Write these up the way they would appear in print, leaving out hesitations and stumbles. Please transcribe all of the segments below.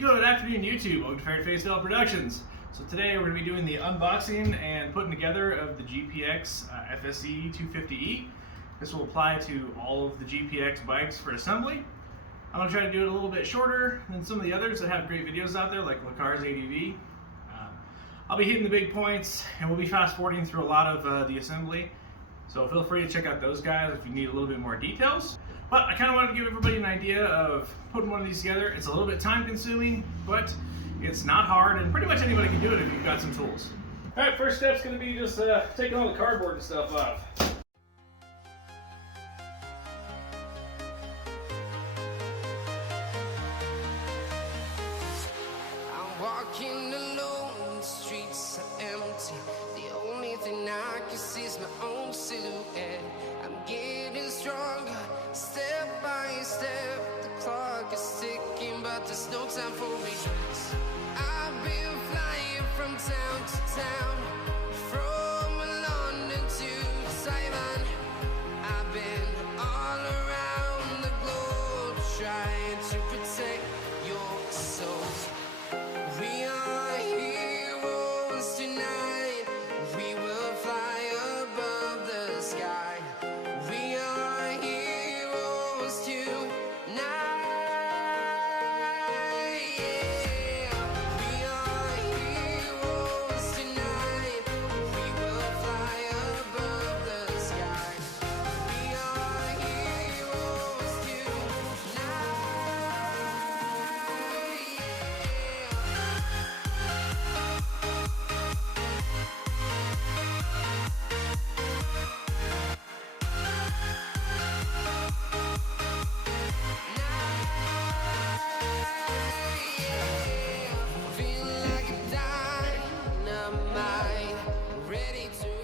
Good afternoon, YouTube. Welcome to Fairy Face Dell Productions. So today we're going to be doing the unboxing and putting together of the GPX FSE 250E. This will apply to all of the GPX bikes for assembly. I'm going to try to do it a little bit shorter than some of the others that have great videos out there, like Lacar's ADV. I'll be hitting the big points, and we'll be fast forwarding through a lot of the assembly. So feel free to check out those guys if you need a little bit more details. But I kind of wanted to give everybody an idea of putting one of these together. It's a little bit time consuming, but it's not hard, and pretty much anybody can do it if you've got some tools. All right, first step's going to be just taking all the cardboard and stuff off. I'm walking alone, the streets are empty. The only thing I can see is my own silhouette. I'm getting stronger, step by step. The clock is ticking, but there's no time for regrets. I've been flying from town to town, from London to Taiwan. I've been all around the globe trying to protect your soul. We are heroes tonight. We will fly above the sky. We are heroes tonight. Yeah. We are heroes tonight. We will fly above the sky. We are heroes tonight.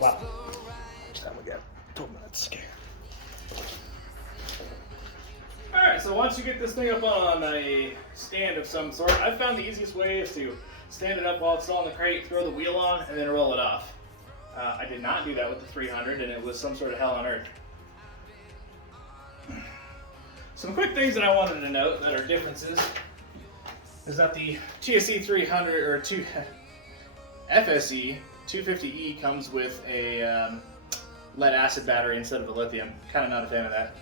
Wow. Time we got 12 minutes. Okay. Alright, so once you get this thing up on a stand of some sort, I've found the easiest way is to stand it up while it's still on the crate, throw the wheel on, and then roll it off. I did not do that with the 300, and it was some sort of hell on earth. Some quick things that I wanted to note that are differences is that the TSE 300 or FSE 250E comes with a lead acid battery instead of a lithium. Kind of not a fan of that.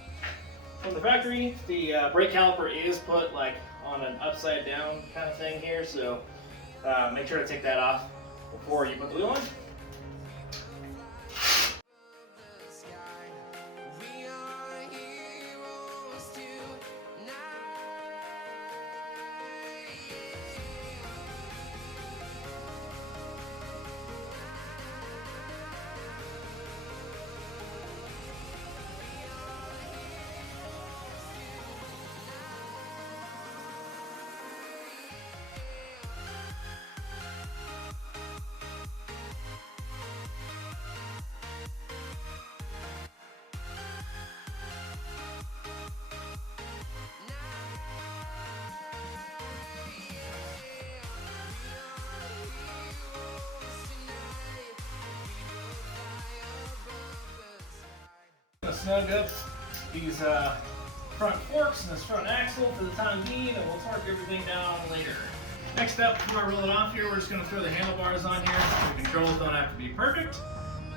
From the factory, the brake caliper is put like on an upside down kind of thing here, so make sure to take that off before you put the wheel on. Snug up these front forks and this front axle for the time being, and we'll torque everything down later. Next up, before I roll it off here, we're just going to throw the handlebars on here. The controls don't have to be perfect,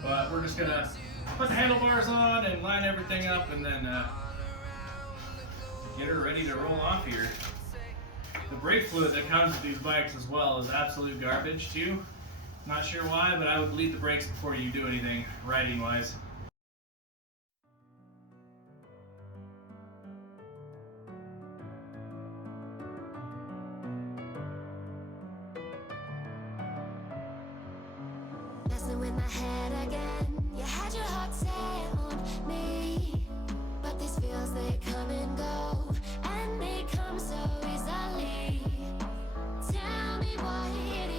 but we're just going to put the handlebars on and line everything up, and then get her ready to roll off here. The brake fluid that comes with these bikes as well is absolute garbage too. Not sure why, but I would bleed the brakes before you do anything riding wise. Messing with my head again. You had your heart set on me, but these feels, they come and go, and they come so easily. Tell me what it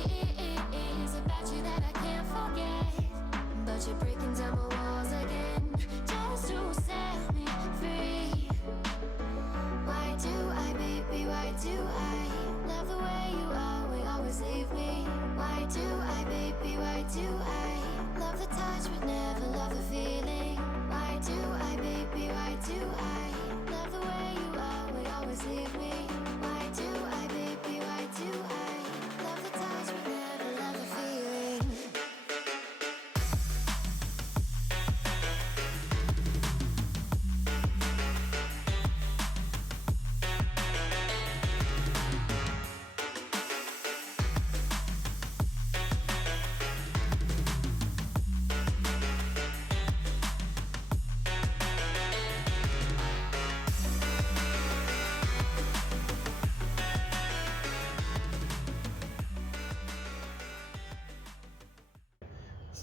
is about you that I can't forget, but you're breaking down my walls again, just to set me free. Why do I, baby, why do I love the way you are, will always leave me? Why do I, baby, why do I love the touch but never love the feeling? Why do I, baby, why do I love the way you are?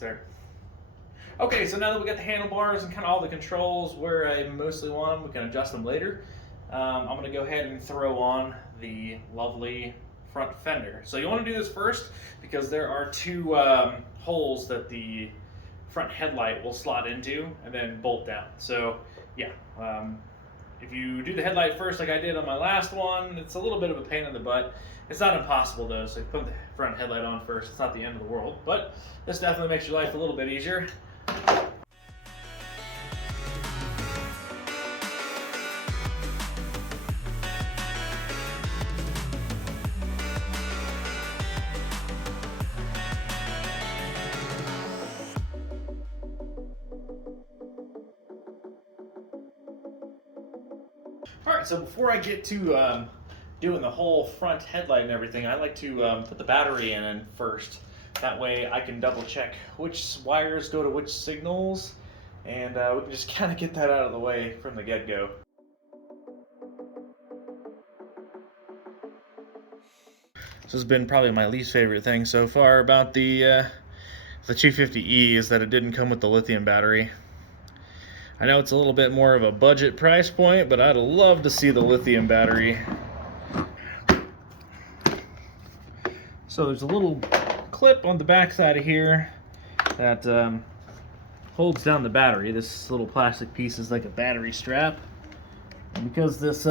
there. Okay, so now that we got the handlebars and kind of all the controls where I mostly want them, we can adjust them later. I'm going to go ahead and throw on the lovely front fender. So you want to do this first because there are two holes that the front headlight will slot into and then bolt down. So yeah, if you do the headlight first like I did on my last one, it's a little bit of a pain in the butt. It's not impossible though, so you put the front headlight on first. It's not the end of the world, but this definitely makes your life a little bit easier. Alright, so before I get to doing the whole front headlight and everything, I like to put the battery in first. That way I can double check which wires go to which signals, and we can just kind of get that out of the way from the get-go. This has been probably my least favorite thing so far about the 250E is that it didn't come with the lithium battery. I know it's a little bit more of a budget price point, but I'd love to see the lithium battery. So there's a little clip on the back side of here that holds down the battery. This little plastic piece is like a battery strap. And because this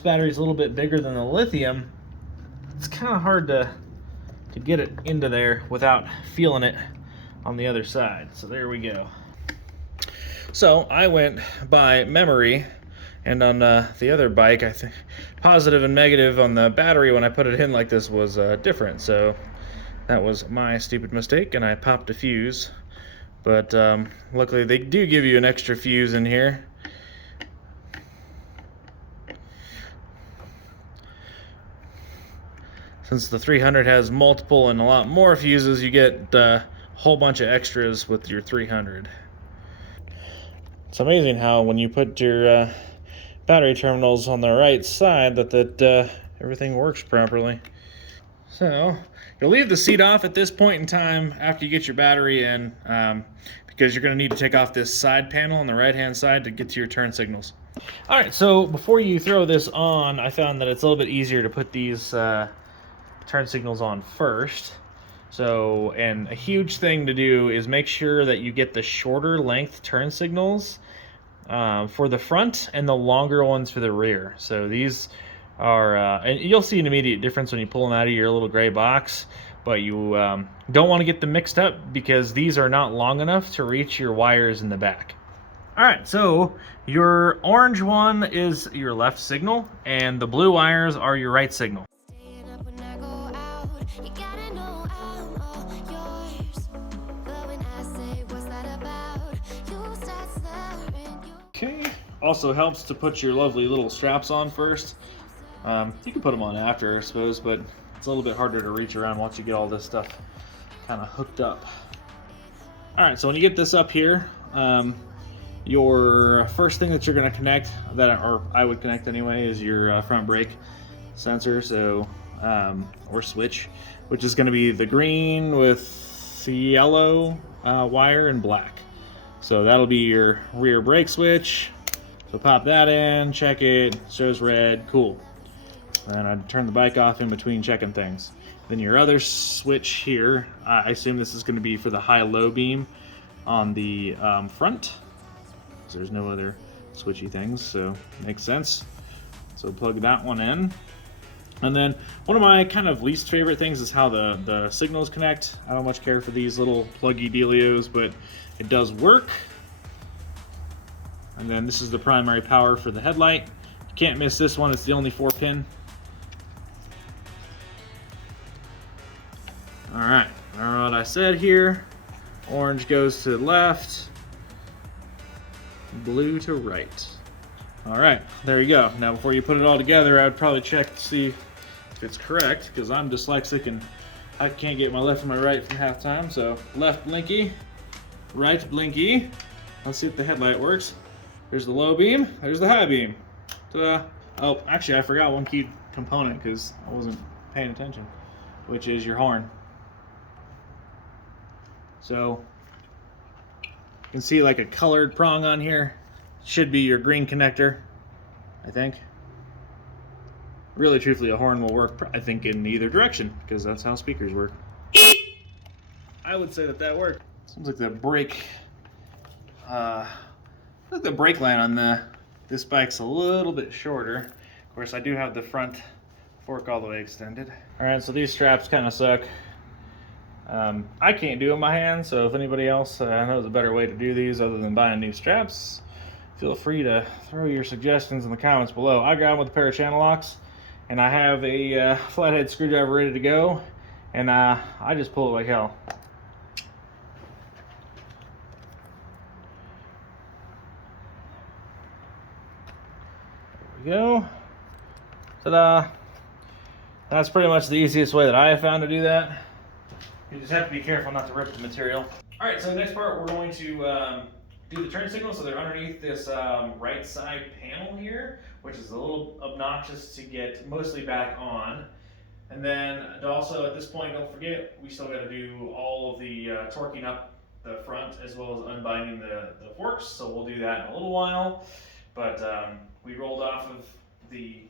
battery is a little bit bigger than the lithium, it's kind of hard to get it into there without feeling it on the other side. So there we go. So I went by memory, and on the other bike, I think positive and negative on the battery when I put it in like this was different. So that was my stupid mistake, and I popped a fuse. But luckily they do give you an extra fuse in here. Since the 300 has multiple and a lot more fuses, you get a whole bunch of extras with your 300. It's amazing how when you put your battery terminals on the right side that everything works properly. So you'll leave the seat off at this point in time after you get your battery in, because you're going to need to take off this side panel on the right hand side to get to your turn signals. Alright, so before you throw this on, I found that it's a little bit easier to put these turn signals on first. So, and a huge thing to do is make sure that you get the shorter length turn signals for the front and the longer ones for the rear. So these are, and you'll see an immediate difference when you pull them out of your little gray box, but you don't want to get them mixed up because these are not long enough to reach your wires in the back. Alright, so your orange one is your left signal and the blue wires are your right signal. Okay, also helps to put your lovely little straps on first. You can put them on after, I suppose, but it's a little bit harder to reach around once you get all this stuff kind of hooked up. Alright, so when you get this up here, your first thing that you're going to connect, or I would connect anyway, is your front brake sensor, so or switch, which is going to be the green with the yellow wire and black. So that'll be your rear brake switch. So pop that in, check it, shows red, cool. And I'd turn the bike off in between checking things. Then your other switch here, I assume this is going to be for the high-low beam on the front. So there's no other switchy things, so makes sense. So plug that one in. And then one of my kind of least favorite things is how the signals connect. I don't much care for these little pluggy dealios, but it does work. And then this is the primary power for the headlight. You can't miss this one, it's the only 4-pin. Alright, remember what I said here. Orange goes to the left, blue to right. Alright, there you go. Now before you put it all together, I would probably check to see if it's correct, because I'm dyslexic and I can't get my left and my right from half time. So left blinky, right blinky. Let's see if the headlight works. There's the low beam, there's the high beam. Ta-da. Oh, actually I forgot one key component because I wasn't paying attention, which is your horn. So you can see like a colored prong on here. Should be your green connector, I think. Really, truthfully, a horn will work, I think, in either direction, because that's how speakers work. I would say that that worked. Seems like the brake, the brake line on this bike's a little bit shorter. Of course, I do have the front fork all the way extended. All right, so these straps kind of suck. I can't do it with my hands, so if anybody else knows a better way to do these other than buying new straps, feel free to throw your suggestions in the comments below. I got them with a pair of channel locks, and I have a flathead screwdriver ready to go, and I just pull it like hell. There we go. Ta-da! That's pretty much the easiest way that I have found to do that. You just have to be careful not to rip the material. All right, so the next part, we're going to do the turn signals. So they're underneath this right side panel here, which is a little obnoxious to get mostly back on. And then also at this point, don't forget, we still got to do all of the torquing up the front as well as unbinding the forks. So we'll do that in a little while. But we rolled off of the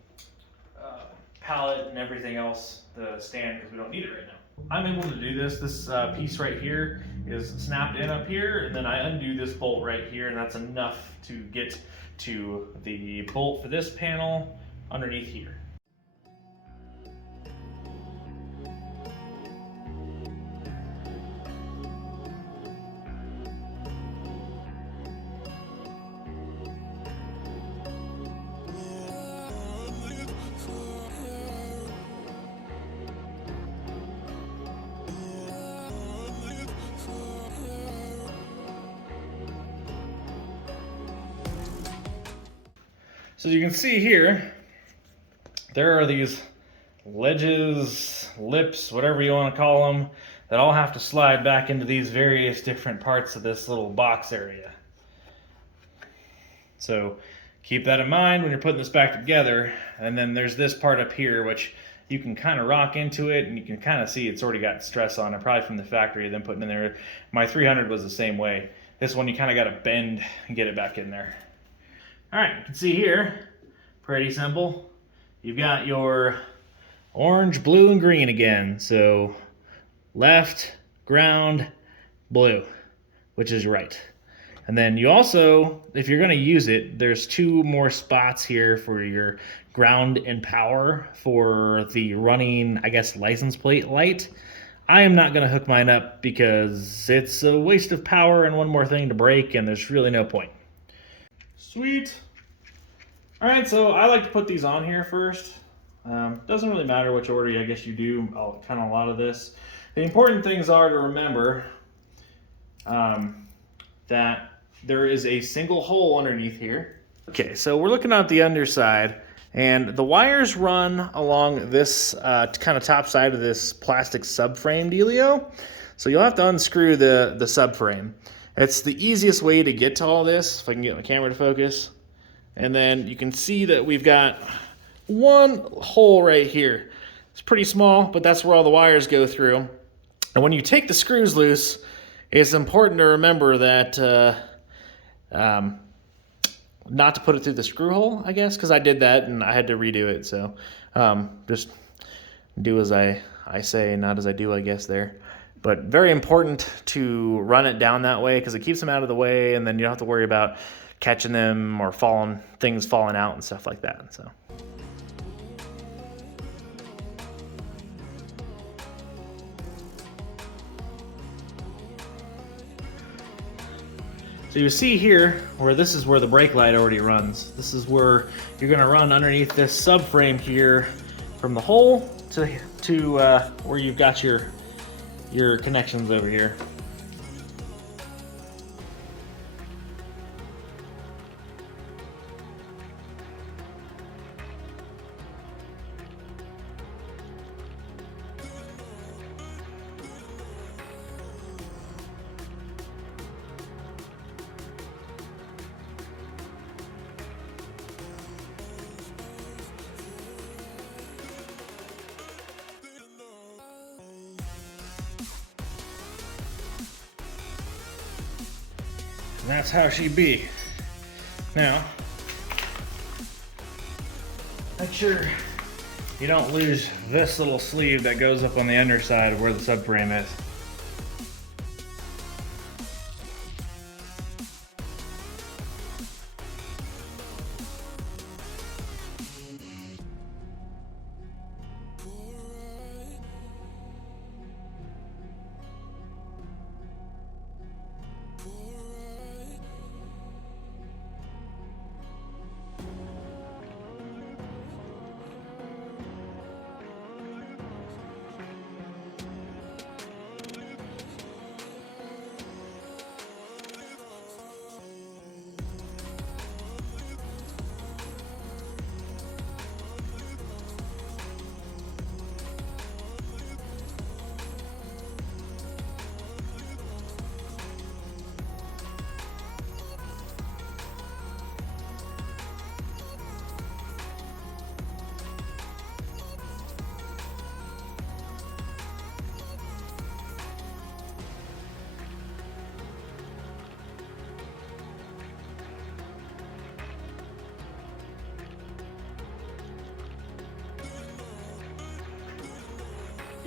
pallet and everything else, the stand, because we don't need it right now. I'm able to do this. This piece right here is snapped in up here, and then I undo this bolt right here, and that's enough to get to the bolt for this panel underneath here. So you can see here, there are these ledges, lips, whatever you want to call them, that all have to slide back into these various different parts of this little box area. So keep that in mind when you're putting this back together. And then there's this part up here, which you can kind of rock into it, and you can kind of see it's already got stress on it, probably from the factory, then putting in there. My 300 was the same way. This one you kind of got to bend and get it back in there. All right, you can see here, pretty simple. You've got your orange, blue, and green again. So left, ground, blue, which is right. And then you also, if you're gonna use it, there's two more spots here for your ground and power for the running, I guess, license plate light. I am not gonna hook mine up because it's a waste of power and one more thing to break, and there's really no point. Sweet. All right, so I like to put these on here first. Doesn't really matter which order I guess you do kind of a lot of this. The important things are to remember that there is a single hole underneath here. Okay, so we're looking at the underside, and the wires run along this kind of top side of this plastic subframe dealio. So you'll have to unscrew the subframe. It's the easiest way to get to all this, if I can get my camera to focus. And then you can see that we've got one hole right here. It's pretty small, but that's where all the wires go through. And when you take the screws loose, it's important to remember that not to put it through the screw hole, I guess, because I did that and I had to redo it. So just do as I say, not as I do, I guess, there. But very important to run it down that way because it keeps them out of the way, and then you don't have to worry about catching them or things falling out and stuff like that. So you see here where this is where the brake light already runs. This is where you're going to run underneath this subframe here from the hole to where you've got your connections over here. that's how she be. Now, make sure you don't lose this little sleeve that goes up on the underside of where the subframe is.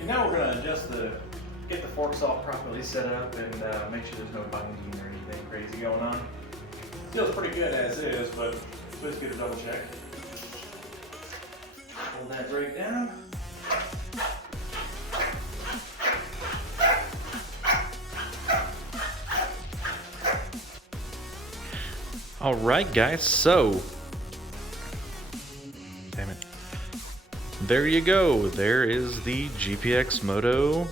Now we're going to get the forks all properly set up and make sure there's no binding or anything crazy going on. Feels pretty good as is, but let's get a double check. Hold that brake down. All right, guys, so damn it. There you go. There is the GPX Moto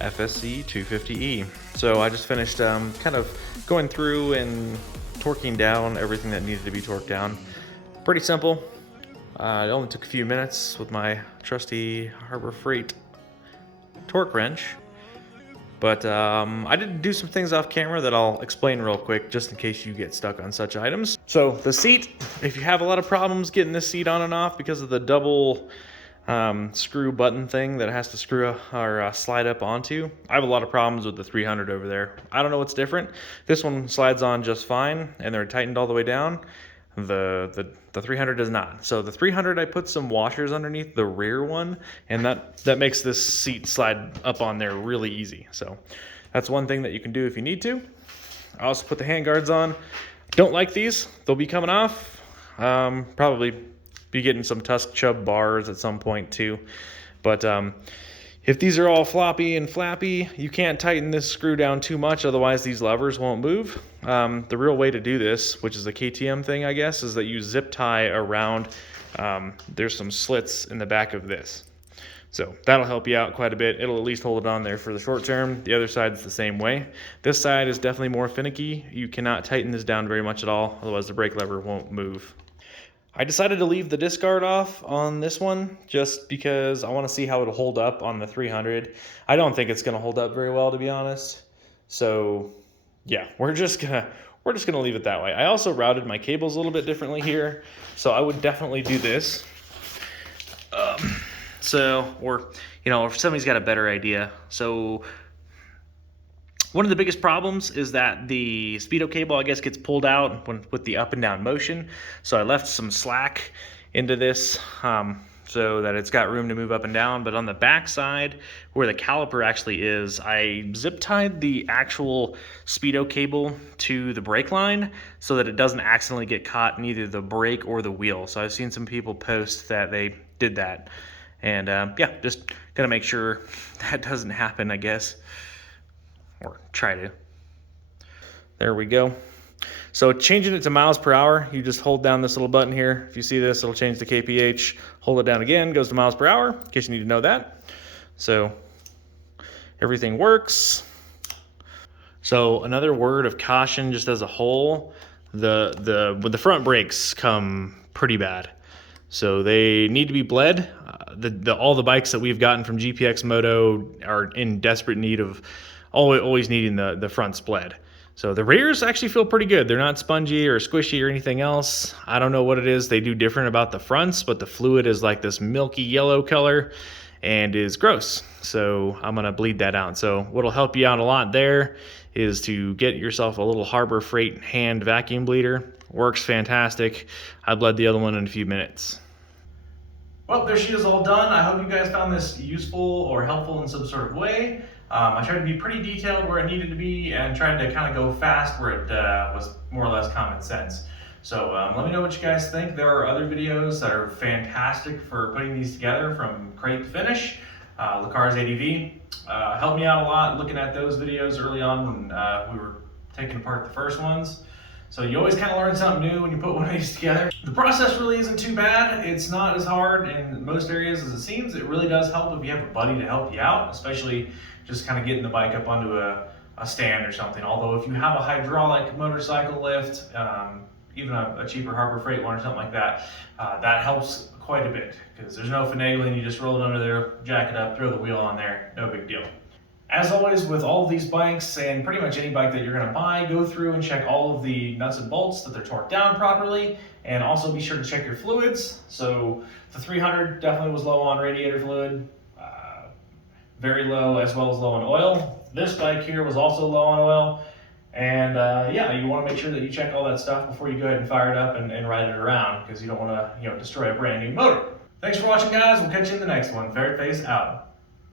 FSE 250E. So I just finished kind of going through and torquing down everything that needed to be torqued down. Pretty simple. It only took a few minutes with my trusty Harbor Freight torque wrench. But I did do some things off camera that I'll explain real quick, just in case you get stuck on such items. So the seat, if you have a lot of problems getting this seat on and off because of the double screw button thing that it has to screw or slide up onto, I have a lot of problems with the 300 over there. I don't know what's different. This one slides on just fine, and they're tightened all the way down. The 300 does not. So the 300, I put some washers underneath the rear one, and that makes this seat slide up on there really easy. So that's one thing that you can do if you need to. I also put the hand guards on. Don't like these. They'll be coming off. Probably be getting some tusk chub bars at some point too. But if these are all floppy and flappy, you can't tighten this screw down too much, otherwise these levers won't move. The real way to do this, which is a KTM thing, I guess, is that you zip tie around. There's some slits in the back of this. So that'll help you out quite a bit. It'll at least hold it on there for the short term. The other side's the same way. This side is definitely more finicky. You cannot tighten this down very much at all, otherwise the brake lever won't move. I decided to leave the disc guard off on this one just because I want to see how it'll hold up on the 300. I don't think it's going to hold up very well, to be honest. So yeah, we're just gonna leave it that way. I also routed my cables a little bit differently here, so I would definitely do this. Or if somebody's got a better idea. So one of the biggest problems is that the speedo cable, I guess, gets pulled out with the up and down motion. So I left some slack into this so that it's got room to move up and down. But on the back side, where the caliper actually is, I zip tied the actual speedo cable to the brake line so that it doesn't accidentally get caught in either the brake or the wheel. So I've seen some people post that they did that. And yeah, just gotta make sure that doesn't happen, I guess. Or try to. There we go. So changing it to miles per hour, you just hold down this little button here. If you see this, it'll change to kph. Hold it down again, goes to miles per hour, in case you need to know that. So everything works. So another word of caution, just as a whole, the front brakes come pretty bad. So they need to be bled. All the bikes that we've gotten from GPX Moto are in desperate need of always needing the fronts bled. So the rears actually feel pretty good. They're not spongy or squishy or anything else. I don't know what it is they do different about the fronts, but the fluid is like this milky yellow color and is gross. So I'm gonna bleed that out. So what'll help you out a lot there is to get yourself a little Harbor Freight hand vacuum bleeder. Works fantastic. I bled the other one in a few minutes. Well, there she is, all done. I hope you guys found this useful or helpful in some sort of way. I tried to be pretty detailed where it needed to be and tried to kind of go fast where it was more or less common sense. So let me know what you guys think. There are other videos that are fantastic for putting these together from crate to finish. Lacar's ADV helped me out a lot looking at those videos early on when we were taking apart the first ones. So you always kind of learn something new when you put one of these together. The process really isn't too bad. It's not as hard in most areas as it seems. It really does help if you have a buddy to help you out, especially just kind of getting the bike up onto a stand or something. Although if you have a hydraulic motorcycle lift, even a cheaper Harbor Freight one or something like that, that helps quite a bit because there's no finagling. You just roll it under there, jack it up, throw the wheel on there, no big deal. As always with all of these bikes and pretty much any bike that you're going to buy, go through and check all of the nuts and bolts that they're torqued down properly, and also be sure to check your fluids. So the 300 definitely was low on radiator fluid, very low as well as low on oil. This bike here was also low on oil, and yeah, you want to make sure that you check all that stuff before you go ahead and fire it up and ride it around, because you don't want to destroy a brand new motor. Thanks for watching, guys. We'll catch you in the next one. Ferret Face out.